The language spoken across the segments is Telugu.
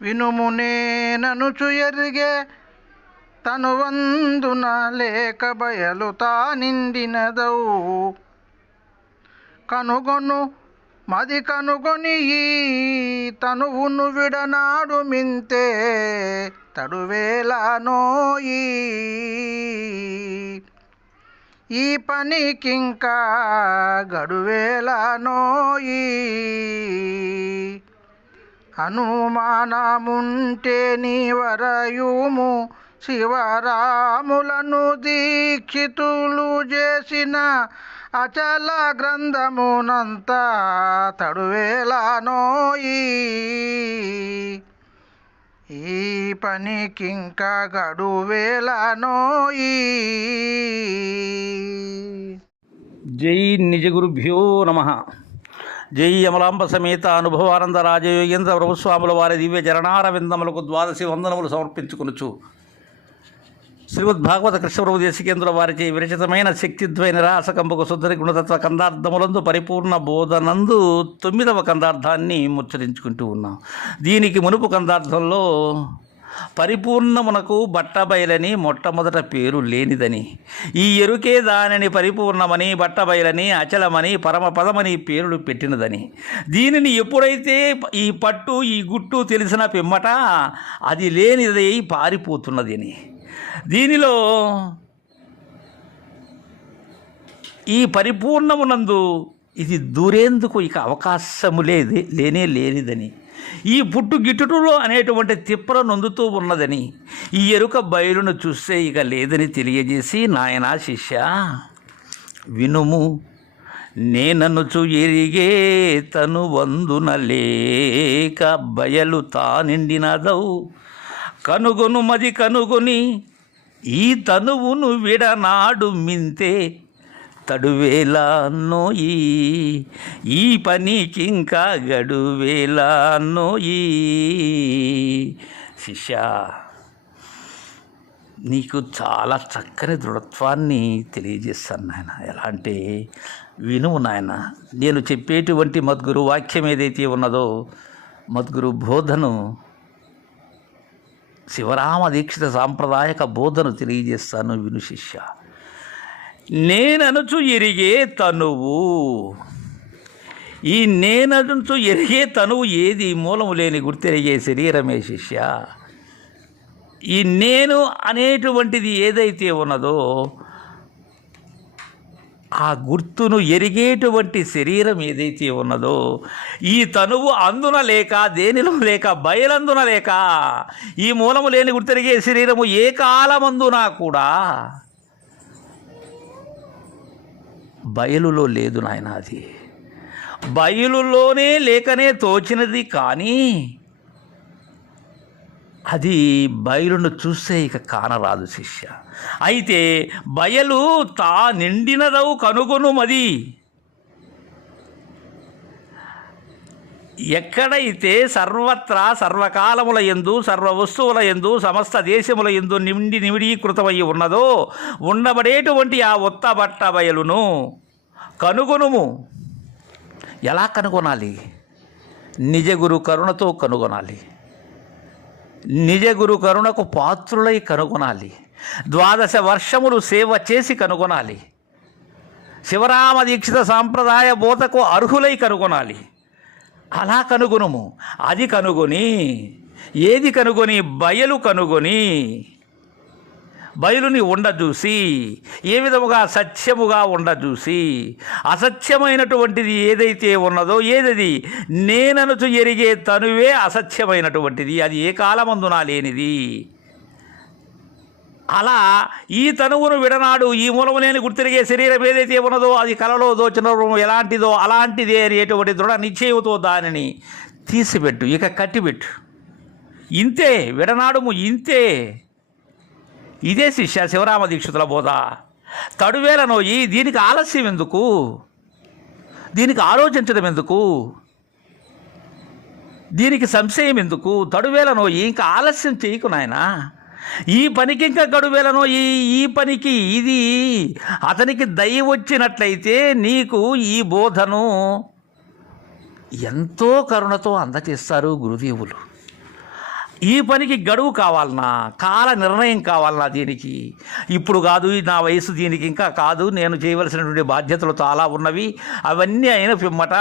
వినుమునేననుచు ఎరిగే తను వందున లేక బయలు నిందినదౌ కనుగొను మది కనుగొని తనువును విడనాడు మింతే తడువేలానోయి ఈ. పనికింకా గడువేలానోయి హనుమానముంటే నీవరయుము శివరాములను దీక్షితులు చేసిన అచల గ్రంథమునంత తడువేలానోయి ఈ. పనికింక గడువేలానోయి జై నిజ గురుభ్యో నమ. జై అమలాంబ సమేత అనుభవానంద రాజయోగేంద్ర ప్రభుస్వాముల వారి దివ్య చరణారవిందములకు ద్వాదశి వందనములు సమర్పించుకొనుచు. శ్రీమద్ భాగవత కృష్ణప్రభు దేశికేంద్రుల వారిచే విరచితమైన శక్తిద్వయ నిరాసకంబకు శుద్ధరి గుణతత్వ కందార్థములందు పరిపూర్ణ బోధనందు తొమ్మిదవ కందార్థాన్ని ముచ్చరించుకుంటూ ఉన్నాం. దీనికి మునుపు కందార్థంలో పరిపూర్ణమునకు బట్టబయలని మొట్టమొదట పేరు లేనిదని. ఈ ఎరుకే దానిని పరిపూర్ణమని బట్టబయలని అచలమని పరమపదమని పేరులు పెట్టినదని. దీనిని ఎప్పుడైతే ఈ పట్టు ఈ గుట్టు తెలిసిన పిమ్మట అది లేనిదై పారిపోతున్నది అని దీనిలో ఈ పరిపూర్ణమునందు ఇది దూరేందుకు ఇక అవకాశము లేదు లేనే లేనిదని. ఈ పుట్టు గిట్టుటులో అనేటువంటి తిప్పర నొందుతూ ఉన్నదని ఈ ఎరుక బయలును చూస్తే ఇక లేదని తెలియజేసి నాయనా శిష్య వినుము. నేననుచు ఎరిగే తను వందున లేక బయలు తానిండినదవు కనుగొను మది కనుగొని ఈ తనువును విడనాడు మింతే తడువేలా నోయి ఈ పనికింకా గడువేలా నోయి శిష్య నీకు చాలా చక్కని దృఢత్వాన్ని తెలియజేస్తాను నాయన. ఎలా అంటే వినువు నాయన నేను చెప్పేటువంటి మద్గురు వాక్యం ఏదైతే ఉన్నదో మద్గురు బోధను శివరామ దీక్షిత సాంప్రదాయక బోధను తెలియజేస్తాను. విను శిష్య. నేననుచు ఎరిగే తనువు. ఈ నేననుచు ఎరిగే తనువు ఏది? మూలము లేని గుర్తెరిగే శరీరమే శిష్య. ఈ నేను అనేటువంటిది ఏదైతే ఉన్నదో ఆ గుర్తును ఎరిగేటువంటి శరీరం ఏదైతే ఉన్నదో ఈ తనువు అందున లేక దేనిలో లేక బయలందున లేక ఈ మూలము లేని గుర్తెరిగే శరీరము ఏ కాలమందునా కూడా బయలులో లేదు నాయన అది. బయలులోనే లేకనే తోచినది కానీ అది బయలును చూస్తే ఇక కానరాదు శిష్య. అయితే బయలు తా నిండినదవు కనుగొను ఎక్కడైతే సర్వత్రా సర్వకాలముల ఎందు సర్వ వస్తువుల ఎందు సమస్త దేశముల ఎందు నిండి నిమిడీకృతమై ఉన్నదో ఉండబడేటువంటి ఆ ఉత్త బట్ట బయలును కనుగొనుము. ఎలా కనుగొనాలి? నిజ గురు కరుణతో కనుగొనాలి. నిజ గురు కరుణకు పాత్రులై కనుగొనాలి. ద్వాదశ వర్షములు సేవ చేసి కనుగొనాలి. శివరామ దీక్షిత సాంప్రదాయ బోధకు అర్హులై కనుగొనాలి. అలా కనుగొనుము. అది కనుగొని ఏది కనుగొని? బయలు కనుగొని బయలుని ఉండజూసి ఏ విధముగా సత్యముగా ఉండజూసి అసత్యమైనటువంటిది ఏదైతే ఉన్నదో ఏదది? నేననుచు ఎరిగే తనువే అసత్యమైనటువంటిది. అది ఏ కాలమందునా లేనిది? అలా ఈ తనువును విడనాడు ఈ మూలము లేని గుర్తిరిగే శరీరం ఏదైతే ఉన్నదో అది కలలో దోచిన ఎలాంటిదో అలాంటిదే అనేటువంటి దృఢ నిశ్చయంతో దానిని తీసిపెట్టు ఇక కట్టిపెట్టు. ఇంతే విడనాడుము ఇంతే. ఇదే శిష్య శివరామ దీక్షితుల బోధ. తడువేల నోయి దీనికి ఆలస్యం ఎందుకు? దీనికి ఆలోచించడం ఎందుకు? దీనికి సంశయం ఎందుకు? తడువేల నోయి ఇంకా ఆలస్యం చేయకు నాయనా. ఈ పనికి ఇంకా గడువేలను ఈ ఈ పనికి ఇది అతనికి దయ వచ్చినట్లయితే నీకు ఈ బోధను ఎంతో కరుణతో అందచేస్తారు గురుదేవులు. ఈ పనికి గడువు కావాలనా కాల నిర్ణయం కావాలనా దీనికి. ఇప్పుడు కాదు నా వయసు దీనికి ఇంకా కాదు నేను చేయవలసినటువంటి బాధ్యతలు చాలా ఉన్నవి. అవన్నీ అయిన పిమ్మట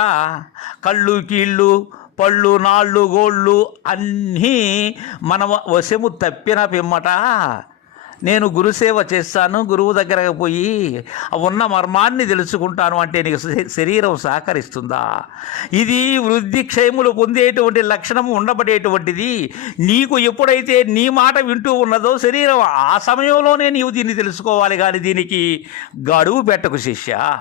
కళ్ళు కీళ్ళు పళ్ళు నాళ్ళు గోళ్ళు అన్నీ మన వశము తప్పిన పిమ్మట. నేను గురుసేవ చేస్తాను గురువు దగ్గరకు పోయి ఉన్న మర్మాన్ని తెలుసుకుంటాను అంటే నీకు శరీరం సహకరిస్తుందా? ఇది వృద్ధి క్షయములు పొందేటువంటి లక్షణము ఉండబడేటువంటిది. నీకు ఎప్పుడైతే నీ మాట వింటూ ఉన్నదో శరీరం ఆ సమయంలోనే నీవు దీన్ని తెలుసుకోవాలి కానీ దీనికి గడువు పెట్టకు శిష్య.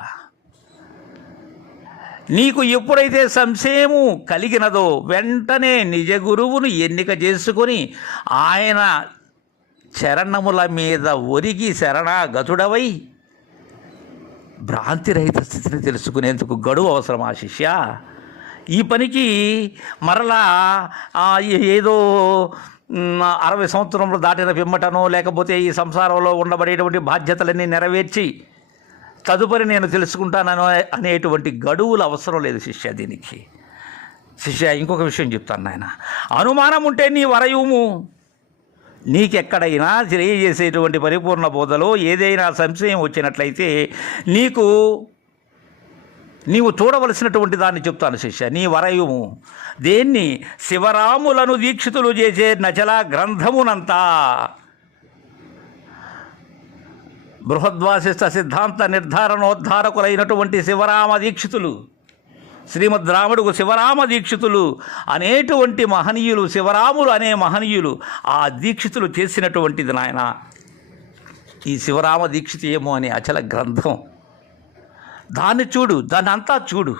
నీకు ఎప్పుడైతే సంశయము కలిగినదో వెంటనే నిజ గురువును ఎన్నిక చేసుకొని ఆయన చరణముల మీద ఒరిగి శరణాగతుడవై భ్రాంతిరహిత స్థితిని తెలుసుకునేందుకు గడువు అవసరం ఆ శిష్య? ఈ పనికి మరలా ఏదో అరవై సంవత్సరంలో దాటిన పిమ్మటనో లేకపోతే ఈ సంసారంలో ఉండబడేటువంటి బాధ్యతలన్నీ నెరవేర్చి తదుపరి నేను తెలుసుకుంటానను అనేటువంటి గడువులు అవసరం లేదు శిష్య దీనికి. శిష్య ఇంకొక విషయం చెప్తాను నాయన. అనుమానం ఉంటే నీ వరయుము. నీకెక్కడైనా తెలియజేసేటువంటి పరిపూర్ణ బోధలో ఏదైనా సంశయం వచ్చినట్లయితే నీకు నీవు చూడవలసినటువంటి దాన్ని చెప్తాను శిష్య నీ వరయుము. దేన్ని శివరాములను దీక్షితులు చేసే నచల గ్రంథమునంతా బృహద్వాసిష్ట సిద్ధాంత నిర్ధారణోద్ధారకులైనటువంటి శివరామ దీక్షితులు శ్రీమద్ రాముడుకు శివరామ దీక్షితులు అనేటువంటి మహనీయులు శివరాములు అనే మహనీయులు ఆ దీక్షితులు చేసినటువంటిది నాయన. ఈ శివరామ దీక్షిత ఏమో అనే అచల గ్రంథం. దాన్ని చూడు దాన్ని అంతా చూడు.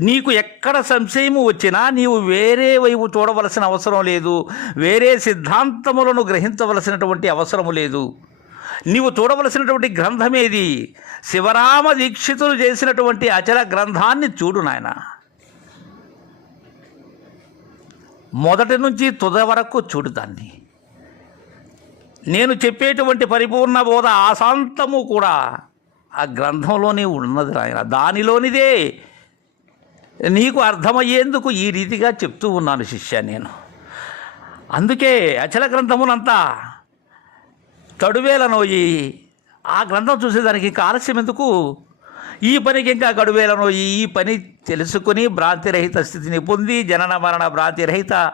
నీకు ఎక్కడ సంశయము వచ్చినా నీవు వేరే వైపు చూడవలసిన అవసరం లేదు. వేరే సిద్ధాంతములను గ్రహించవలసినటువంటి అవసరము లేదు. నీవు చూడవలసినటువంటి గ్రంథమేది శివరామ దీక్షితులు చేసినటువంటి అచల గ్రంథాన్ని చూడు నాయన. మొదటి నుంచి తుద వరకు చూడు దాన్ని. నేను చెప్పేటువంటి పరిపూర్ణ బోధ ఆశాంతము కూడా ఆ గ్రంథంలోనే ఉన్నది నాయన. దానిలోనిదే నీకు అర్థమయ్యేందుకు ఈ రీతిగా చెప్తూ ఉన్నాను శిష్య నేను. అందుకే అచల గ్రంథమునంతా తడువేలనోయి ఆ గ్రంథం చూసేదానికి ఇంకా ఆలస్యం ఎందుకు? ఈ పనికి ఇంకా గడువేలనోయి ఈ పని తెలుసుకుని భ్రాంతిరహిత స్థితిని పొంది జనన మరణ భ్రాంతిరహిత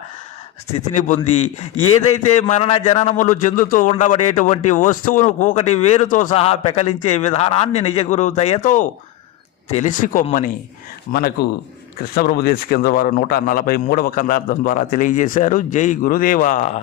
స్థితిని పొంది ఏదైతే మరణ జననములు చెందుతూ ఉండబడేటువంటి వస్తువును ఒకటి వేరుతో సహా పెకలించే విధానాన్ని నిజ దయతో తెలిసి కొమ్మని మనకు కృష్ణప్రభు దేశకేంద్ర వారు నూట నలభై మూడవ కందార్థం ద్వారా తెలియజేశారు. జై గురుదేవా.